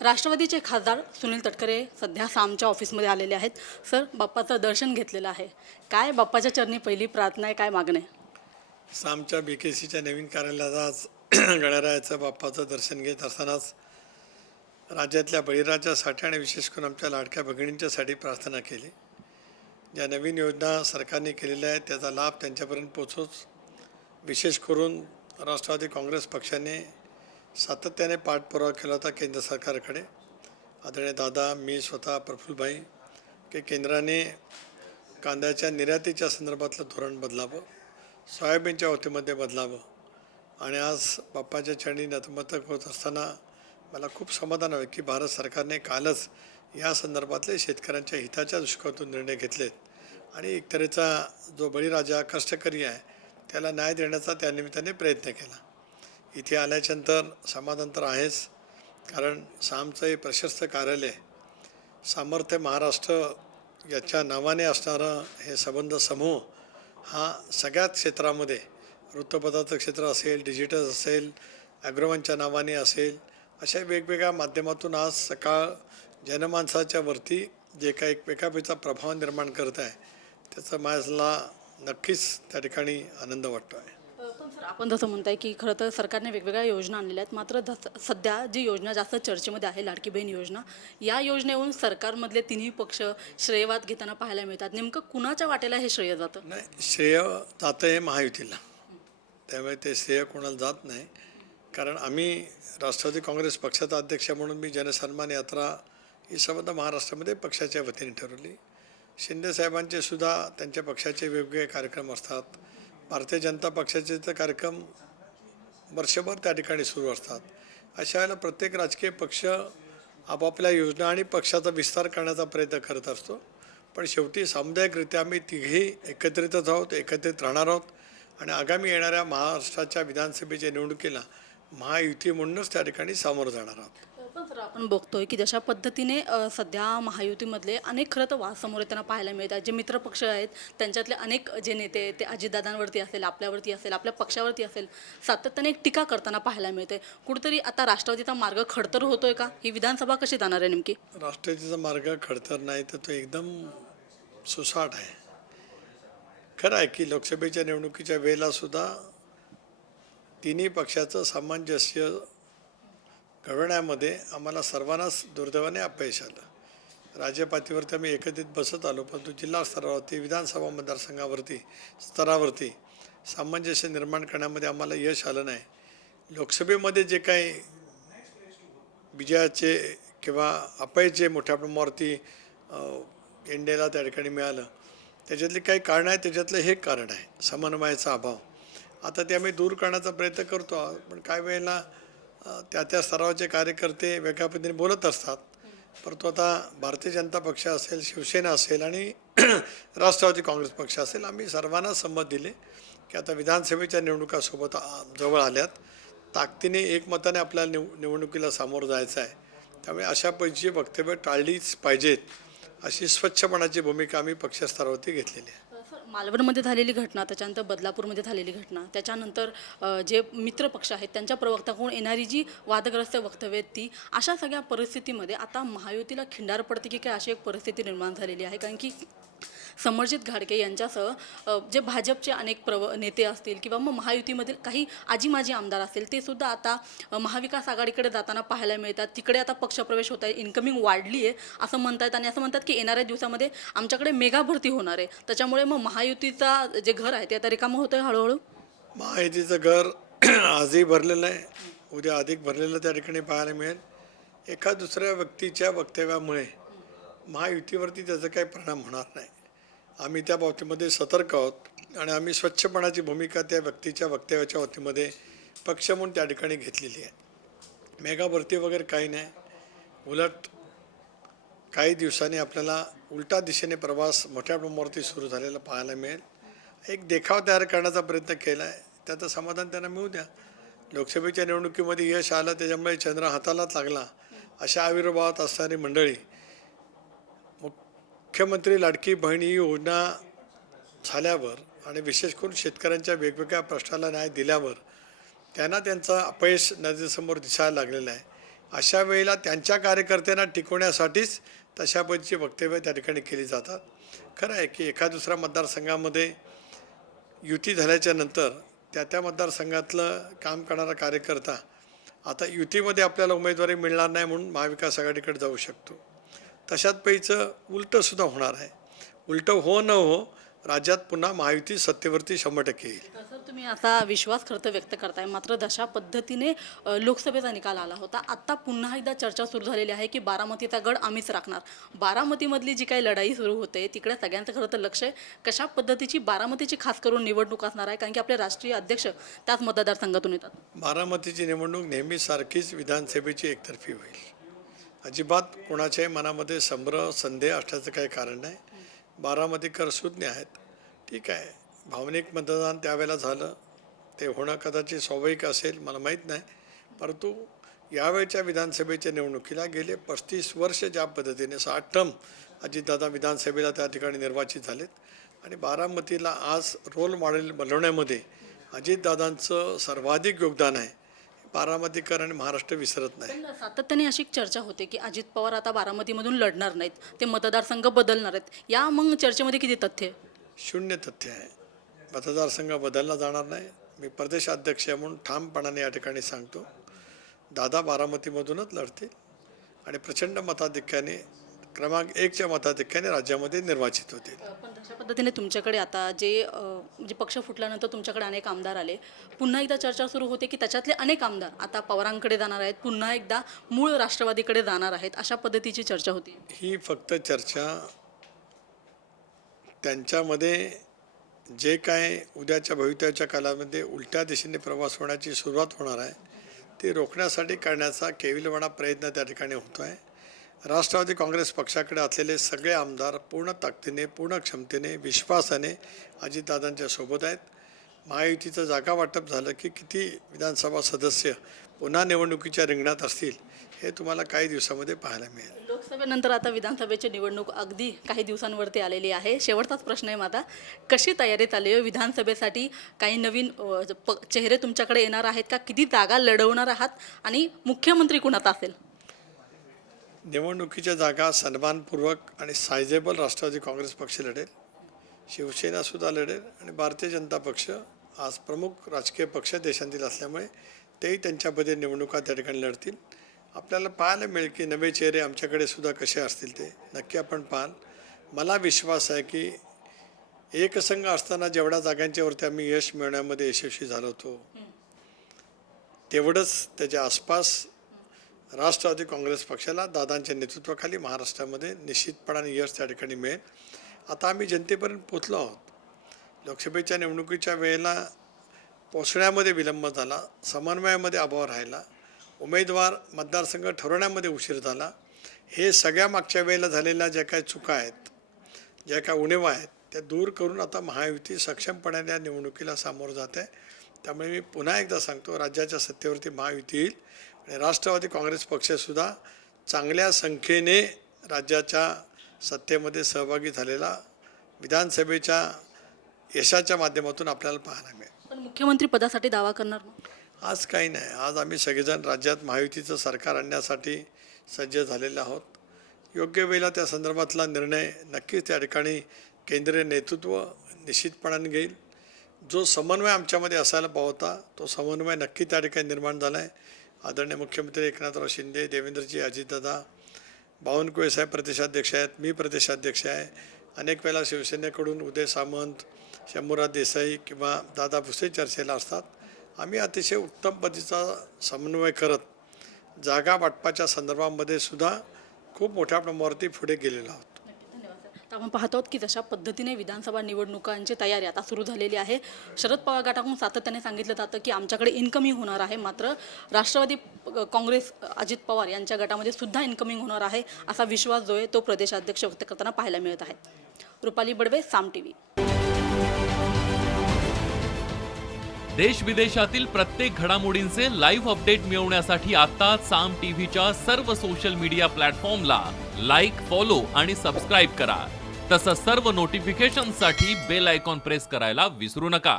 राष्ट्रवादीचे खासदार सुनील तटकरे सध्या सामच्या ऑफिसमध्ये आलेले आहेत. सर, बाप्पाचं दर्शन घेतलेलं आहे. काय बाप्पाच्या चरणी पहिली प्रार्थना आहे, काय मागणं आहे? सामच्या BKCच्या नवीन कार्यालयात आज गणरायाचं बाप्पाचं दर्शन घेत असतानाच राज्यातल्या बळीराजासाठी आणि विशेष करून आमच्या लाडक्या भगिनींच्यासाठी प्रार्थना केली. ज्या नवीन योजना सरकारने केलेल्या आहेत त्याचा लाभ त्यांच्यापर्यंत पोचवोच. विशेष करून राष्ट्रवादी काँग्रेस पक्षाने सातत्याने पाठपुरावा केला होता केंद्र सरकारकडे. आदरणीय दादा, मी स्वतः, प्रफुल्लभाई, की केंद्राने कांद्याच्या निर्यातीच्या संदर्भातलं धोरण बदलावं, सोयाबीनच्या बाबतीमध्ये बदलावं. आणि आज बाप्पाच्या चरणी नतमस्तक होत असताना मला खूप समाधान आहे की भारत सरकारने कालच या संदर्भातले शेतकऱ्यांच्या हिताच्या दृष्टिकोनातून निर्णय घेतलेत आणि एक तऱ्हेचा जो बळीराजा कष्टकरी आहे त्याला न्याय देण्याचा त्या निमित्ताने प्रयत्न केला. इथे आल्याच्यानंतर समाधान तर आहेच, कारण सामचं हे प्रशस्त कार्यालय, सामर्थ्य महाराष्ट्र याच्या नावाने असणारा हे संबंध समूह हा सगळ्याच क्षेत्रामध्ये, वृत्तपत्राचं क्षेत्र असेल, डिजिटल असेल, ॲग्रोवनच्या नावाने असेल, अशा वेगवेगळ्या माध्यमातून आज सकाळ जनमानसाच्या वरती जे काही एकमेकापेक्षा प्रभाव निर्माण करत आहे त्याचा माझला नक्कीच त्या ठिकाणी आनंद वाटतो आहे. पण सर, आपण जसं म्हणताय की खरं तर सरकारने वेगवेगळ्या योजना आणलेल्या आहेत, मात्र सध्या जी योजना जास्त चर्चेमध्ये आहे, लाडकी बहीण योजना, या योजनेवरून सरकारमधले तिन्ही पक्ष श्रेयवाद घेताना पाहायला मिळतात. नेमकं कुणाच्या वाटेला हे श्रेय जातं? नाही, श्रेय जातं आहे महायुतीला, त्यामुळे ते श्रेय कोणाला जात नाही. कारण आम्ही राष्ट्रवादी काँग्रेस पक्षाचा अध्यक्ष म्हणून मी जनसन्मान यात्रा ही संबंध महाराष्ट्रामध्ये पक्षाच्या वतीने ठरवली. शिंदेसाहेबांचे सुद्धा त्यांच्या पक्षाचे वेगवेगळे कार्यक्रम असतात. भारतीय जनता पक्षाचे तर कार्यक्रम वर्षभर त्या ठिकाणी सुरू असतात. अशा वेळेला प्रत्येक राजकीय पक्ष आपापल्या योजना आणि पक्षाचा विस्तार करण्याचा प्रयत्न करत असतो. पण शेवटी सामुदायिकरित्या आम्ही तिघेही एकत्रितच आहोत, एकत्रित राहणार आहोत आणि आगामी येणाऱ्या महाराष्ट्राच्या विधानसभेच्या निवडणुकीला महायुती म्हणूनच त्या ठिकाणी सामोरं जाणार आहोत. पण सर, आपण बघतोय की जशा पद्धतीने सध्या महायुतीमधले अनेक खरं तर वाद समोर येताना पाहायला मिळतात. जे मित्रपक्ष आहेत त्यांच्यातले अनेक जे नेते ते अजितदादांवरती असेल, आपल्यावरती असेल, आपल्या पक्षावरती असेल, सातत्याने एक टीका करताना पाहायला मिळते. कुठेतरी आता राष्ट्रवादीचा मार्ग खडतर होतोय का? ही विधानसभा कशी जाणार आहे नेमकी? राष्ट्रवादीचा मार्ग खडतर नाही तर तो एकदम सुसाट आहे. खरं आहे की लोकसभेच्या निवडणुकीच्या वेळेला सुद्धा तिन्ही पक्षाचं सामंजस्य घडवण्यामध्ये आम्हाला सर्वांनाच दुर्दैवाने अपयश आलं. राज्यपातळीवरती आम्ही एकत्रित बसत आलो, परंतु जिल्हा स्तरावरती, विधानसभा मतदारसंघावरती स्तरावरती सामंजस्य निर्माण करण्यामध्ये आम्हाला यश आलं नाही. लोकसभेमध्ये जे काही विजयाचे किंवा अपयश मोठ्या प्रमाणावरती इंडियाला त्या ठिकाणी मिळालं, त्याच्यातली काही कारणं आहेत. त्याच्यातलं हे कारण आहे समन्वयाचा अभाव. आता ते आम्ही दूर करण्याचा प्रयत्न करतो आहोत, पण काही वेळेला त्या स्तरावरचे कार्यकर्ते वेगळ्या पद्धतीने बोलत असतात. परंतु आता भारतीय जनता पक्ष असेल, शिवसेना असेल आणि राष्ट्रवादी काँग्रेस पक्ष असेल, आम्ही सर्वांना संमत दिले की आता विधानसभेच्या निवडणुकासोबत जवळ आल्यात, ताकदीने एकमताने आपल्याला निवडणुकीला सामोरं जायचं आहे. त्यामुळे अशा पैकी वक्तव्य टाळलीच पाहिजेत, अशी स्वच्छपणाची भूमिका आम्ही पक्षस्तरावरती घेतलेली आहे. सर, मालवणमध्ये झालेली घटना, त्याच्यानंतर बदलापूरमध्ये झालेली घटना, त्याच्यानंतर जे मित्रपक्ष आहेत त्यांच्या प्रवक्त्याकडून येणारी जी वादग्रस्त वक्तव्य आहेत ती, अशा सगळ्या परिस्थितीमध्ये आता महायुतीला खिंडार पडते की काय, अशी एक परिस्थिती निर्माण झालेली आहे. कारण की समरजित घाडगे यांच्यासह जे भाजपचे अनेक नेते असतील किंवा मग महायुतीमधील काही आजी माजी आमदार असतील, ते सुद्धा आता महाविकास आघाडीकडे जाताना पाहायला मिळतात. तिकडे आता पक्षप्रवेश होत आहे, इन्कमिंग वाढली आहे असं म्हणतात आणि असं म्हणतात की येणाऱ्या दिवसामध्ये आमच्याकडे मेगा भरती होणार आहे. त्याच्यामुळे मग महायुतीचा जे घर आहे ते आता रिकामं होतं आहे हळूहळू. महायुतीचं घर आजही भरलेलं आहे, उद्या अधिक भरलेलं त्या ठिकाणी पाहायला मिळेल. एका दुसऱ्या व्यक्तीच्या वक्तव्यामुळे महायुतीवरती त्याचा काही परिणाम होणार नाही. आम्ही त्या बाबतीमध्ये सतर्क आहोत आणि आम्ही स्वच्छपणाची भूमिका त्या व्यक्तीच्या वक्तव्याच्या बाबतीमध्ये पक्ष म्हणून त्या ठिकाणी घेतलेली आहे. मेगा भरती वगैरे काही नाही, उलट काही दिवसांनी आपल्याला उलटा दिशेने प्रवास मोठ्या प्रमाणावरती सुरू झालेला पाहायला मिळेल. एक देखाव तयार करण्याचा प्रयत्न केला आहे, त्याचं समाधान त्यांना मिळू द्या. लोकसभेच्या निवडणुकीमध्ये यश आलं त्याच्यामुळे चंद्र हातालाच लागला, अशा आविर्भावात असणारी मंडळी मुख्यमंत्री लाडकी बहीण ही योजना झाल्यावर आणि विशेष करून शेतकऱ्यांच्या वेगवेगळ्या प्रश्नाला न्याय दिल्यावर त्यांना त्यांचं अपयश नजरेसमोर दिसायला लागलेलं आहे. अशा वेळेला त्यांच्या कार्यकर्त्यांना टिकवण्यासाठीच तशा पद्धतीची वक्तव्य त्या ठिकाणी केली जातात. खरं आहे की एका दुसऱ्या मतदारसंघामध्ये युती झाल्याच्या नंतर त्या मतदारसंघातलं काम करणारा कार्यकर्ता आता युतीमध्ये आपल्याला उमेदवारी मिळणार नाही म्हणून महाविकास आघाडीकडे जाऊ शकतो. तशात पैचं उलटंसुद्धा होणार आहे. उलटं हो न हो राज्यात पुन्हा महायुती सत्तेवरती 100% येईल. सर तुम्ही आता विश्वास खरं तर व्यक्त करताय, मात्र जशा पद्धतीने लोकसभेचा निकाल आला होता, आता पुन्हा एकदा चर्चा सुरू झालेली आहे की बारामतीचा गड आम्हीच राखणार. बारामतीमधली जी काही लढाई सुरू होते तिकडे सगळ्यांचं खरं तर लक्ष आहे कशा पद्धतीची बारामतीची खास करून निवडणूक असणार आहे, कारण की आपले राष्ट्रीय अध्यक्ष त्याच मतदारसंघातून येतात. बारामतीची निवडणूक नेहमी सारखीच विधानसभेची एकतर्फी होईल. अजिबात कोणाच्याही मनामध्ये संभ्रम संदेह असण्याचं काही कारण नाही. बारामतीकर सुज्ञ आहेत. ठीक आहे, भावनिक मतदान त्यावेळेला झालं, ते होणं कदाचित स्वाभाविक असेल, मला माहीत नाही. परंतु यावेळच्या विधानसभेच्या निवडणुकीला गेले 35 वर्ष ज्या पद्धतीने 60 टर्म अजितदादा विधानसभेला त्या ठिकाणी निर्वाचित झालेत आणि बारामतीला आज रोल मॉडेल बनवण्यामध्ये अजितदादांचं सर्वाधिक योगदान आहे. बारामतीकर आणि महाराष्ट्र विसरत नाही. पण सातत्याने अशी चर्चा होते की अजित पवार आता बारामतीमधून लढणार नाहीत, ते मतदारसंघ बदलणार आहेत. या मग चर्चेमध्ये किती तथ्य आहे? शून्य तथ्य आहे. मतदारसंघ बदलला जाणार नाही. मी प्रदेशाध्यक्ष म्हणून ठामपणाने या ठिकाणी सांगतो, दादा बारामतीमधूनच लढतील आणि प्रचंड मताधिक्याने क्रमांक 1च्या मताधिक्याने राज्यामध्ये निर्वाचित होतील. पण तशा पद्धतीने तुमच्याकडे आता जे पक्ष फुटल्यानंतर तुमच्याकडे अनेक आमदार आले, पुन्हा एकदा चर्चा सुरू होते की त्याच्यातले अनेक आमदार आता पवारांकडे जाणार आहेत, पुन्हा एकदा मूळ राष्ट्रवादीकडे जाणार आहेत, अशा पद्धतीची चर्चा होती. ही फक्त चर्चा त्यांच्यामध्ये जे काय उद्याच्या भवितव्याच्या काळामध्ये उलट्या दिशेने प्रवास होण्याची सुरुवात होणार आहे ते रोखण्यासाठी करण्याचा केविलवाणा प्रयत्न त्या ठिकाणी होतो आहे. राष्ट्रवादी काँग्रेस पक्षाकडे असलेले सगळे आमदार पूर्ण ताकदीने, पूर्ण क्षमतेने, विश्वासाने अजितदादांच्या सोबत आहेत. महायुतीचं जागा वाटप झालं की किती विधानसभा सदस्य पुन्हा निवडणुकीच्या रिंगणात असतील हे तुम्हाला काही दिवसामध्ये पाहायला मिळेल. लोकसभेनंतर आता विधानसभेची निवडणूक अगदी काही दिवसांवरती आलेली आहे. शेवटचाच प्रश्न आहे माझा, कशी तयारी चालली आहे विधानसभेसाठी? काही नवीन चेहरे तुमच्याकडे येणार आहेत का? किती जागा लढवणार आहात आणि मुख्यमंत्री कुणाचा असेल? निवडणुकीच्या जागा सन्मानपूर्वक आणि सायझेबल राष्ट्रवादी काँग्रेस पक्ष लढेल, शिवसेनासुद्धा लढेल आणि भारतीय जनता पक्ष आज प्रमुख राजकीय पक्ष देशातील असल्यामुळे तेही त्यांच्यामध्ये निवडणुका त्या ठिकाणी लढतील. आपल्याला पाहायला मिळेल की नवे चेहरे आमच्याकडे सुद्धा कसे असतील ते नक्की आपण पाहाल. मला विश्वास आहे की एकसंघ असताना जेवढ्या जागांच्यावरती आम्ही यश मिळवण्यामध्ये यशस्वी झालो होतो तेवढंच त्याच्या आसपास राष्ट्रवादी काँग्रेस पक्षाला दादांच्या नेतृत्वाखाली महाराष्ट्रामध्ये निश्चितपणाने यश त्या ठिकाणी मिळेल. आता आम्ही जनतेपर्यंत पोचलो आहोत. लोकसभेच्या निवडणुकीच्या वेळेला पोचण्यामध्ये विलंब झाला, समन्वयामध्ये अभाव राहिला, उमेदवार मतदारसंघ ठरवण्यामध्ये उशीर झाला. हे सगळ्या मागच्या वेळेला झालेल्या ज्या काही चुका आहेत, ज्या काही उणिवा आहेत त्या दूर करून आता महायुती सक्षमपणाने या निवडणुकीला सामोरं जात आहे. त्यामुळे मी पुन्हा एकदा सांगतो, राज्याच्या सत्तेवरती महायुती येईल आणि राष्ट्रवादी काँग्रेस पक्षसुद्धा चांगल्या संख्येने राज्याच्या सत्तेमध्ये सहभागी झालेला विधानसभेच्या यशाच्या माध्यमातून आपल्याला पाहायला मिळेल. पण मुख्यमंत्री पदासाठी दावा करणार ना? आज काही नाही. आज आम्ही सगळेजण राज्यात महायुतीचं सरकार आणण्यासाठी सज्ज झालेले आहोत. योग्य वेळेला त्या संदर्भातला निर्णय नक्कीच त्या ठिकाणी केंद्रीय नेतृत्व निश्चितपणाने घेईल. जो समन्वय आमच्यामध्ये असायला पाहता तो समन्वय नक्की त्या ठिकाणी निर्माण झाला आहे. आदरणीय मुख्यमंत्री एकनाथराव शिंदे, देवेंद्रजी, अजितदादा, बावनकुळे साहेब प्रदेशाध्यक्ष आहेत, मी प्रदेशाध्यक्ष आहे. अनेक वेळेला शिवसेनेकडून उदय सामंत, शंभूराज देसाई किंवा दादा भुसे चर्चेला असतात. आम्ही अतिशय उत्तम पद्धतीचा समन्वय करत जागा वाटपाच्या संदर्भामध्ये सुद्धा खूप मोठ्या प्रमाणावरती पुढे गेलेलो आहोत. तर आपण पाहतो आहोत की जशा पद्धतीने विधानसभा निवडणुकांची तयारी आता सुरू झालेली आहे. शरद पवार गटाकडून सातत्याने सांगितलं जातं की आमच्याकडे इन्कमिंग होणार आहे, मात्र राष्ट्रवादी काँग्रेस अजित पवार यांच्या गटामध्ये सुद्धा इन्कमिंग होणार आहे असा विश्वास जो आहे तो प्रदेशाध्यक्ष व्यक्त करताना पाहायला मिळत आहे. रुपाली बडवे, साम टीव्ही. देश विदेशातील प्रत्येक घडामोडींचे लाईव्ह अपडेट मिळवण्यासाठी आता साम टीव्हीच्या सर्व सोशल मीडिया प्लॅटफॉर्मला लाईक, फॉलो आणि सबस्क्राईब करा. तसंच सर्व नोटिफिकेशनसाठी बेल आयकॉन प्रेस करायला विसरू नका.